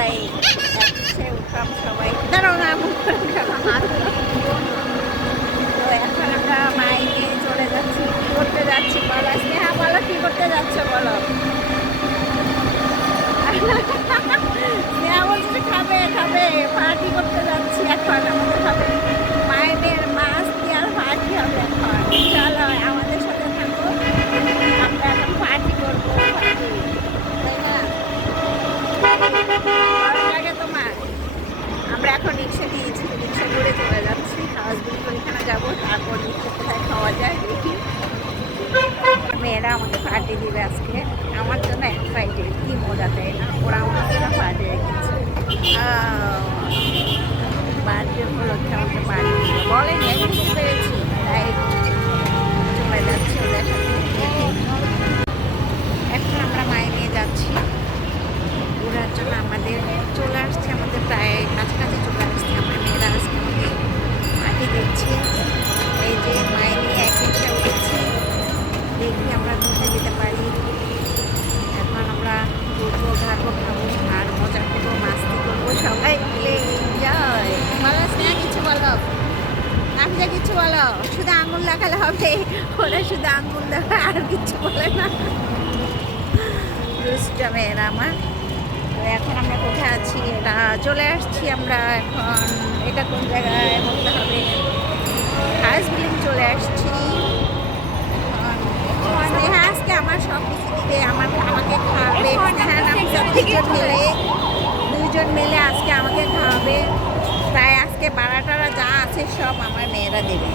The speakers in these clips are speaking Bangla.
তাই যাচ্ছে উঠলাম সবাই দাঁড়াও না তো এখন আমরা মাই নিয়ে চলে যাচ্ছি কি করতে যাচ্ছি বলো স্নেহা বলো কি করতে যাচ্ছ বলো স্নেহা বলছে খাবে খাবে পার্টি করতে যাচ্ছি এখন আমাদের খাবে মায়ের মাছ দিয়ে আর পার্টি হবে এখন চলো আমাদের সাথে থাকো আমরা এখন পার্টি করব party। তাই না ভালো লাগে তোমার আমরা এখন রিক্সা নিয়েছি রিক্সা করে চলে যাচ্ছি হাউসবিল ওইখানে যাব তারপর রিক্সা কোথায় খাওয়া যায় দেখি মেয়েরা আমাকে পার্টি দিবে আজকে। আমার জন্য এক ফ্রাইডে কি মজা তাই না? ওরা আমার জন্য পার্টি রেখেছে বার্থডে উপলক্ষে আমাকে দিবে বলেনি হবে ওরা শুধু আঙুল দেখা আর কিছু বলে না। দুষ্টা মেয়েরা আমার। তো এখন আমরা কোথায় আছি? এটা চলে আসছি আমরা এখন এটা কোন জায়গায় বলতে হবে? হাউস বিল্ডিং চলে আসছি। স্নেহা আজকে আমার সব কিছু দিবে আমার আমাকে খাওয়াবে। স্নেহা নাফিসা দুজন মিলে দুজন মিলে আজকে আমাকে খাওয়াবে। তাই আজকে বাড়াটারা যা আছে সব আমার মেয়েরা দেবে।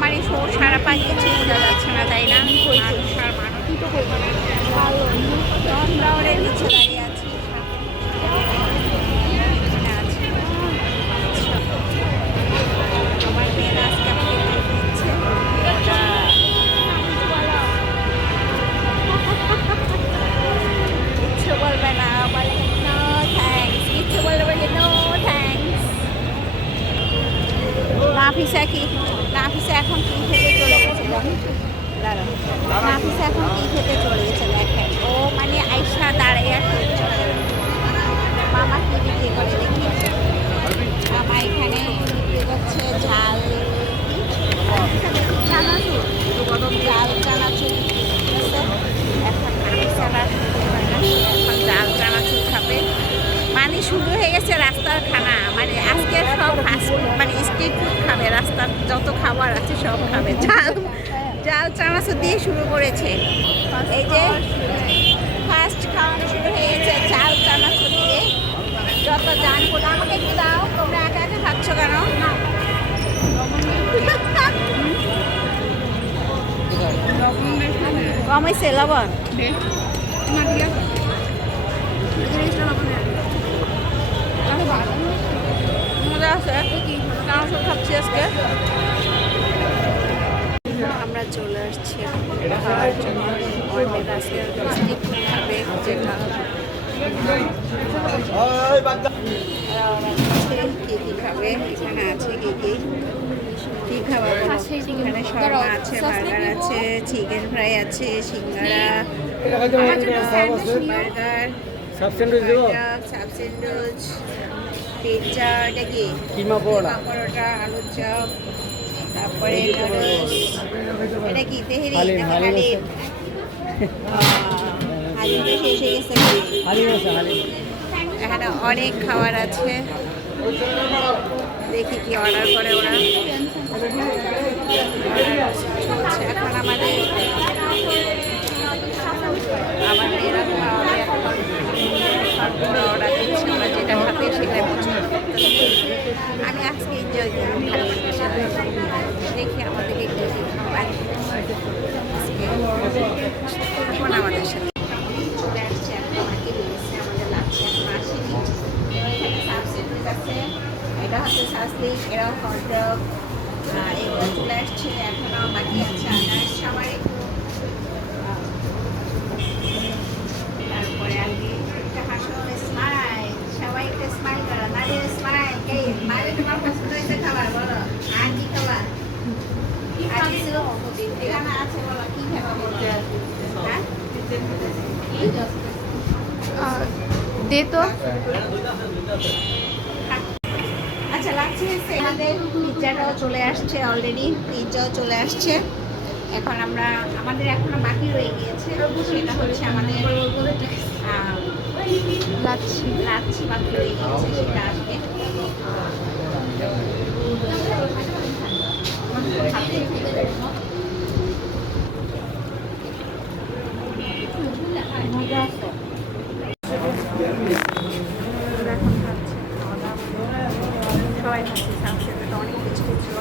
মানে সারা কিছু বোঝা যাচ্ছে না, তাই না? টন টাওয়ারের নিচে দাঁড়িয়ে আছি এখানে আছি এখন কি খেতে চলে গেছে জানো দাঁড়াও এখন কি খেতে চলে শুরু হয়ে গেছে রাস্তার খানা। মানে আজকে সব মানে স্ট্রিট ফুড খাবে রাস্তার যত খাবার আছে সব খাবে। চাল জাল চানাচুর দিয়ে শুরু করেছে। এই যে ফার্স্ট খাওয়ানো শুরু হয়ে গেছে চাল চানাচুর দিয়ে। যত জান করে আমাকে একটু দাও তোমরা একা একা খাচ্ছ কেন? কমাইছে লবণ? মজা আছে। খাচ্ছি আজকে। আমরা চলে আসছি খাওয়ার জন্য। যেটা। কি কি খাবে এখানে আছে কি কি কি খাবার এখানে শর্মা আছে বার্গার আছে চিকেন ফ্রাই আছে সিঙ্গারা বার্গার সব স্যান্ডউইচ সাব এটা কি? কিমা পরোটা। আলুর চপ তারপরে এটা কি তেহেরি? হালিম, হালিম হালিম। হালিম শেষ হয়ে গেছে হালিম আছে হালিম। এখানে অনেক খাবার আছে। দেখি কি অর্ডার করে ওরা। এখন আমাদের আমার মেয়েরা খাওয়াবে এখন। অর্ডার দিচ্ছে ওরা যেটা খাবে সেটাই পছন্দ করতেছে আমি আজকে এনজয় সাথে দেখি আমাদেরকে একটু আমাদের সাথে। এটা হচ্ছে সাসলিক এরাও হটডগ আর এগুলো চলে আসছে এখনও, বাকি আছে আনার সবার একটু আহ, তারপরে আগে একটা হাসো স্মাইল সবাই একটা স্মাইল করো নারীর স্মাইল এই মারে তোমার পছন্দ হয়েছে খাবার বলো আর কি খাবার আর কিছু দে তো। আচ্ছা লাগছে আমাদের পিৎজাটাও চলে আসছে অলরেডি পিৎজাও চলে আসছে। এখন আমরা আমাদের এখনও বাকি রয়ে গিয়েছে সেটা হচ্ছে আমাদের লাচ্ছি। লাচ্ছি বাকি রয়ে গিয়েছে সেটা আসবে মজা আছে ওরা এখন খাচ্ছে খাওয়া দাওয়া সবাই খাচ্ছে সানসেটে তো অনেক কিছু ছিল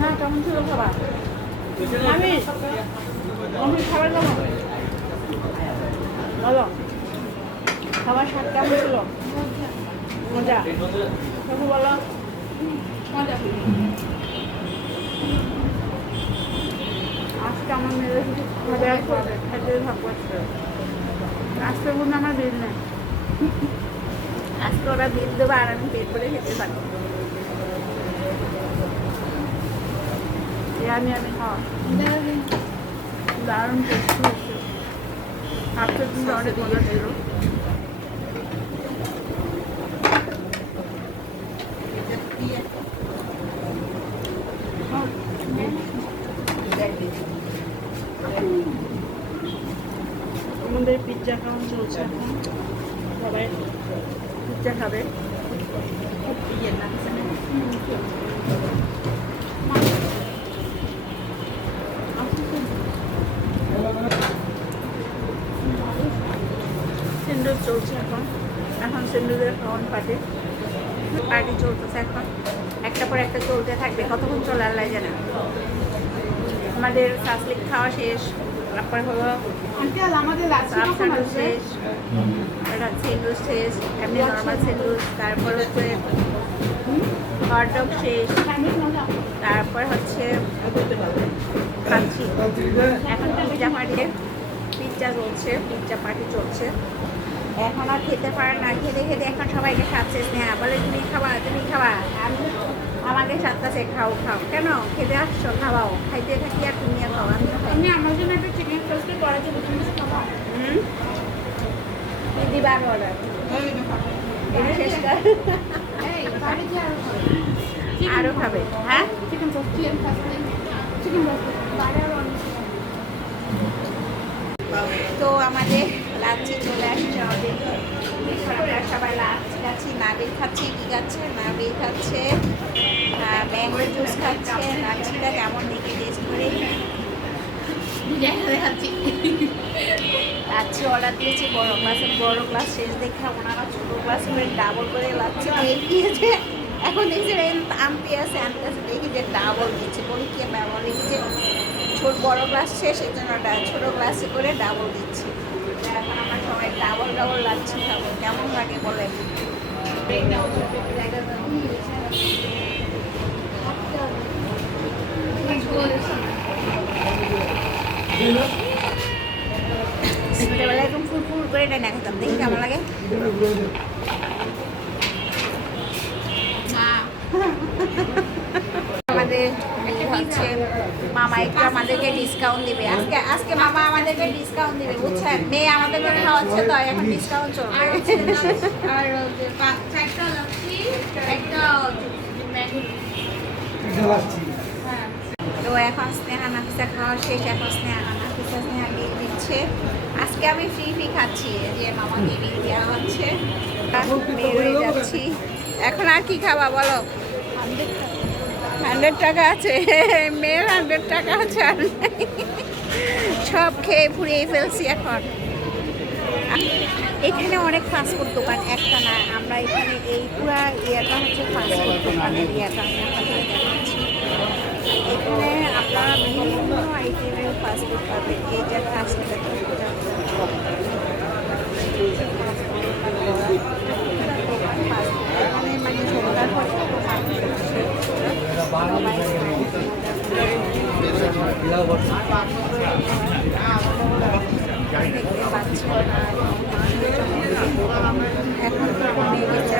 না খাবার আমি খাবার খাবার মজা কাকু বলো মজা আজকে আমার মেয়েদের খাবে খাইতে থাকব আজকে আজকে কোনো আমার বিল নেই আজকে ওরা বিল দেবো আর আমি পেট করে খেতে পারব আমি আমি খাওয়া দারুণ টেস্টি হয়েছে আজকে কিন্তু অনেক মজা ছিল আমাদের পিৎজা কেমন চলছে এখন। সবাই পিৎজা খাবে। ইয়ে না। সিন্দুর চলছে এখন। এখন সিন্দুরের খাওয়ান পার্টি পার্টি চলতেছে এখন। একটা পর একটা চলতে থাকবে। কতক্ষণ চলে আল্লাহ জানে। আমাদের সাসলিক খাওয়া শেষ। তারপর হলো শেষ। শেষ। এমনি নর্মাল স্যান্ডউইচ তারপর হচ্ছে হটডগ শেষ। তারপর হচ্ছে খাচ্ছি এখন পার্টি পিৎজা চলছে। পিৎজা পার্টি চলছে। এখন আর খেতে পারে না। খেতে খেতে এখন সবাইকে খাচ্ছে স্নেহা। বলে তুমি খাবা তুমি খাবা। আমি আমাকে সাতটাছে খাও খাও। কেন? খেতে আসছো? খাওয়াও। খাইতে থাকি আর তুমিও খাও খাই আপনি আমার জন্য একটা চিকেন টোস্ট করে দেবো তুমি খাবা? হুম? তুই দিবা অর্ডার এটা শেষ কর। আরও খাবে। হ্যাঁ? চিকেন টোস্ট চিকেন টোস্ট তো আমাদের লাচ্ছি চলে আসছে আমাদের সবাই লাচ্ছি খাচ্ছি নাবিল খাচ্ছি কি খাচ্ছে? নাবিল খাচ্ছে ম্যাঙ্গো জুস খাচ্ছে লাচ্ছিটা কেমন দেখে টেস্ট করে? লাচ্ছি অর্ডার দিয়েছি বড় গ্লাসের বড় গ্লাস শেষ দেখে ওনারা ছোটো গ্লাস করে ডাবল করে লাচ্ছি দিয়ে দিয়েছে। এখন দেখছি আনতে আছে আনতে আছে দেখি যে ডাবল দিচ্ছে। বলি কি ব্যবহার লিখেছে ছোট বড় গ্লাস শেষ এই জন্য ছোট গ্লাসে করে ডাবল দিচ্ছি। ডাবল ডাবল খাব। কেমন লাগে বলে? ছোটবেলায় করে এটা না দেখি কেমন লাগে। আমাদের হচ্ছে মামা একটু আমাদেরকে ডিসকাউন্ট দিবে। আজকে আজকে মামা আমাদেরকে ডিসকাউন্ট দিবে বুঝছেন? মেয়ে আমাদের জন্য খাওয়াচ্ছে তো এখন ডিসকাউন্ট চলবে। আর যে পাঁচ একটা হ্যাঁ। তো এখন স্নেহা নাফিসা খাওয়া শেষ এখন স্নেহা নাফিসা স্নেহা বিল দিচ্ছে। আজকে আমি ফ্রি ফ্রি খাচ্ছি যে মামাকে বিল দেওয়া হচ্ছে। বের হয়ে যাচ্ছি। এখন আর কি খাবা বলো? হান্ড্রেড টাকা আছে। মেয়ের হান্ড্রেড টাকা আছে আর সব খেয়ে ফুরিয়ে ফেলছি এখন। এখানে অনেক ফাস্টফুড দোকান, একটা না, আমরা এখানে এই পুরো ইয়েটা হচ্ছে ফাস্টফুড দোকানের ইয়েটা। আমি এখানে আপনারা বিভিন্ন আইটেমের ফাস্টফুড পাবেন। এই যে ফাস্টফুড মানে সন্ধ্যার পর যত মানুষ আসে, সবাই দেখতে পাচ্ছি এখন তো কমে গেছে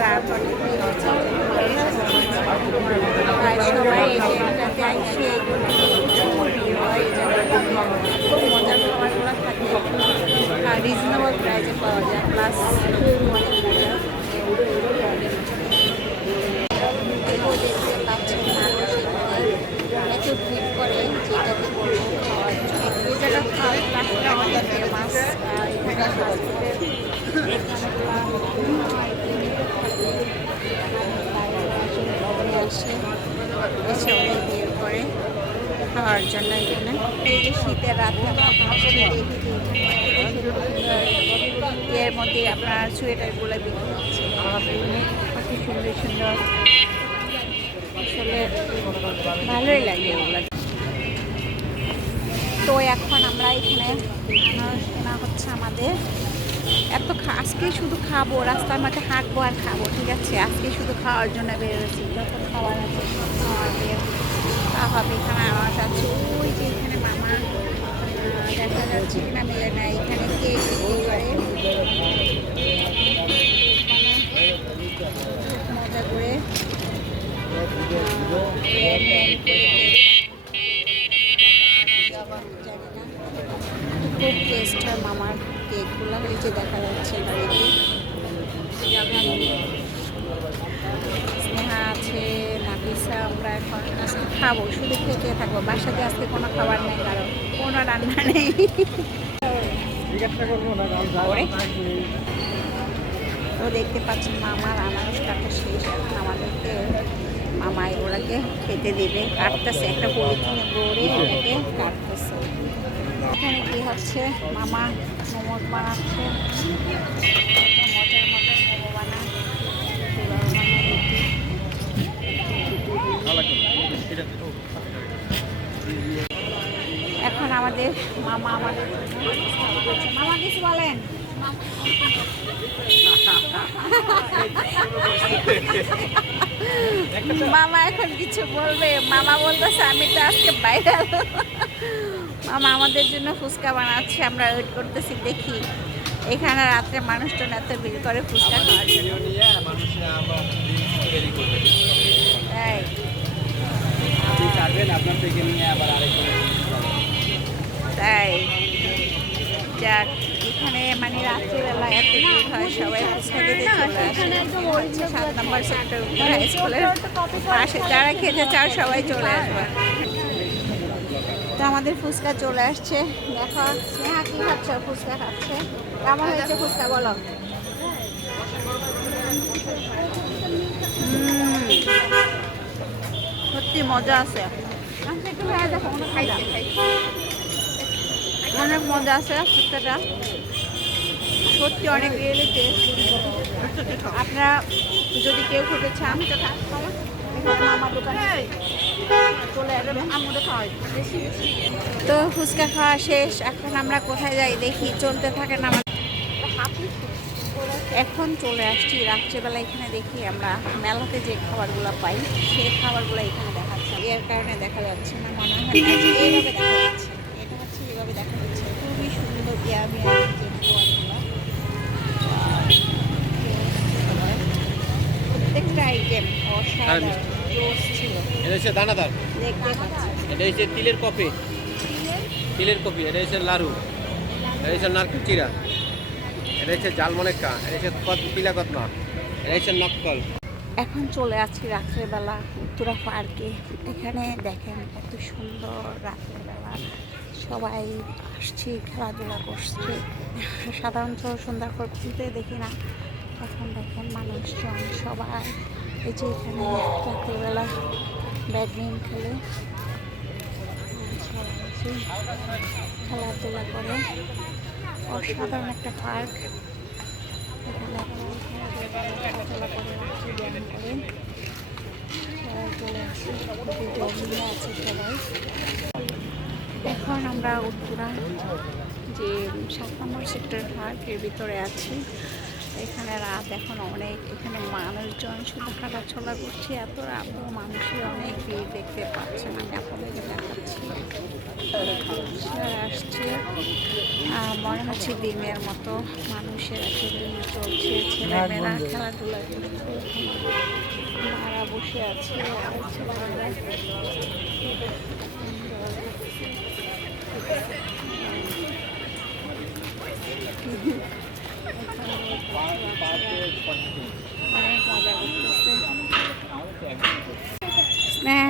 খুব মজার রিজনেবল প্রাইসে পাওয়া যায় প্লাস অনেক মজা এগুলো দেখতে পাচ্ছেন মানুষ এখানে এত ভিড় করে যেটাকে বলব খাওয়ার জন্য এই জায়গা খাওয়ার প্লাসটা অনেক ফেমাস এখানে ফাস্টফুডের আসে এসে অনেক খাওয়ার জন্য এখানে শীতের রাতে এর মধ্যে আপনার সোয়েটারগুলো বিক্রি হচ্ছে কত সুন্দর সুন্দর আসলে ভালোই লাগে ওগুলো এখন আমরা এখানে কেনা হচ্ছে আমাদের। এত আজকে শুধু খাব, রাস্তার মাঝে হাঁটবো আর খাব, ঠিক আছে? আজকে শুধু খাওয়ার জন্য বেরোছি যত খাওয়ার আছে সব খাওয়ার বের তা হবে এখানে আনারস আছে ওই যে এখানে মামা দেখা যাচ্ছে কিনা মেলে না, এখানে কেক বিক্রি করে। মজা করে। খুব টেস্ট হয় মামার কেকগুলো হয়েছে, দেখা যাচ্ছে বাড়িতে। স্নেহা আছে নাফিসা আমরা এখন আজকে খাব, শুধু খেতে থাকব। বাসাতে আজকে কোনো খাবার নেই, কারণ কোনো রান্না নেই। যা তো দেখতে পাচ্ছেন মামার আনারস কাটা শেষ, এখন আমাদেরকে মামা ওরাকে খেতে দেবে কাটতেছে একটা পলিথিনে ভরে ওটাকে কাটতেছে এখানে কি হচ্ছে মামা মোমোজ বানাচ্ছে কত মজার মজার মোমো দেখি। এখন আমাদের মামা আমাদের। মামা কিছু বলেন মামা এখন কিছু বলবে? মামা বলতেছে আমি তো আজকে বাইরে মামা আমাদের জন্য ফুচকা বানাচ্ছে আমরা ওয়েট করতেছি দেখি। এখানে রাত্রে মানুষজন এত ভিড় করে ফুচকা খাওয়ার জন্য। তাই। যাক। এখানে মানে রাত্রিবেলা এত ভিড় হয় সবাই হচ্ছে সাত নম্বর সেক্টর হাই স্কুলের পাশে। যারা খেতে চাও সবাই চলে আসবে। তো আমাদের ফুচকা চলে আসছে। দেখো স্নেহা কি খাচ্ছ ফুচকা খাচ্ছে। কেমন হয়েছে ফুচকা বলো? সত্যি মজা আছে। অনেক অনেক মজা আছে ফুচকাটা। সত্যি অনেক রিয়েলি টেস্ট আপনারা যদি কেউ খেতে চান আমার দোকানে চলে আসবে আমুদে খাওয়াই। তো ফুচকা খাওয়া শেষ এখন আমরা কোথায় যাই দেখি চলতে থাকে না আমার এখন চলে আসছি রাত্রেবেলা এখানে দেখি আমরা মেলাতে যে খাবারগুলো পাই সেই খাবারগুলো এখানে দেখাচ্ছে। এর কারণে দেখা যাচ্ছে না মনে হয় এইভাবে দেখা যাচ্ছে। এটা হচ্ছে এইভাবে দেখা যাচ্ছে। খুবই সুন্দর ইয়ামি আইটেম অসাধারণ ছিল। এটা হচ্ছে দানাদার। এটা হচ্ছে তিলের কফি তিলের কফি এটা হচ্ছে লাড়ু এটা হচ্ছে নারকেল চিরা এটা হচ্ছে জালমনেক্কা এটা হচ্ছে তিলা এটা হচ্ছে নক্কল। এখন চলে আছি রাত্রেবেলা উত্তরা পার্কে। এখানে দেখেন এত সুন্দর রাত্রেবেলা। সবাই আসছে খেলাধুলা করছে। সাধারণত সন্ধ্যার পর ঘুরতে দেখি না। এখন দেখেন মানুষজন সবাই এই যে এখানে রাত্রেবেলা ব্যাডমিন্টন খেলে। খেলাধুলা করে। অসাধারণ একটা পার্ক। এখানে খেলাধুলা করে ব্যায়াম করে। সবাই চলে আসে। খুবই আছে এখন আমরা উত্তরা যে সাত নম্বর সেক্টর পার্কের ভিতরে আছি। এখানে রাত এখন অনেক, এখানে মানুষজন শুধু হাঁটাচলা করছে, এত রাত মানুষের অনেক ভিড় দেখতে পাচ্ছেন আমি আপনাদেরকে দেখাচ্ছি। আসছে মনে হচ্ছে দিনের মতো মানুষের একটা ভিড় চলছে, ছেলেমেয়েরা খেলাধুলা করছে, মারা বসে আছে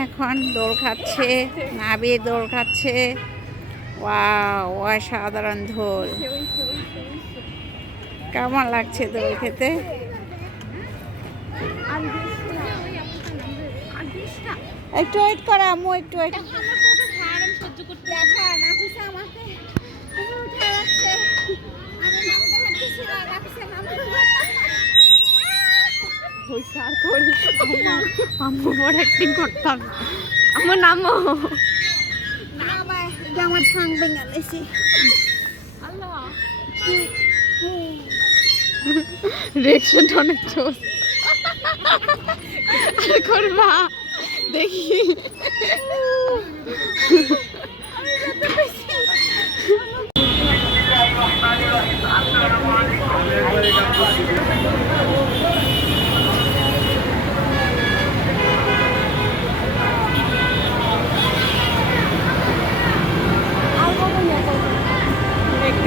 এখন দৌড় খাচ্ছে নাবি দৌড় খাচ্ছে। ওয়াও, অসাধারণ ধোল কেমন লাগছে দোল খেতে? একটু ওয়েট করা আম্মু, একটু ওয়েট আম্মু বড় অ্যাক্টিং করতাম আমার নামও না ভাই এটা আমার ঠাং ভেঙে গেছে রিয়েকশনটা অনেক করবা দেখি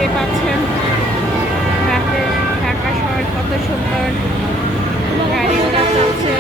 দেখতে পাচ্ছেন। ঢাকা শহর কত সুন্দর। গাড়ি ঘোড়া চলছে।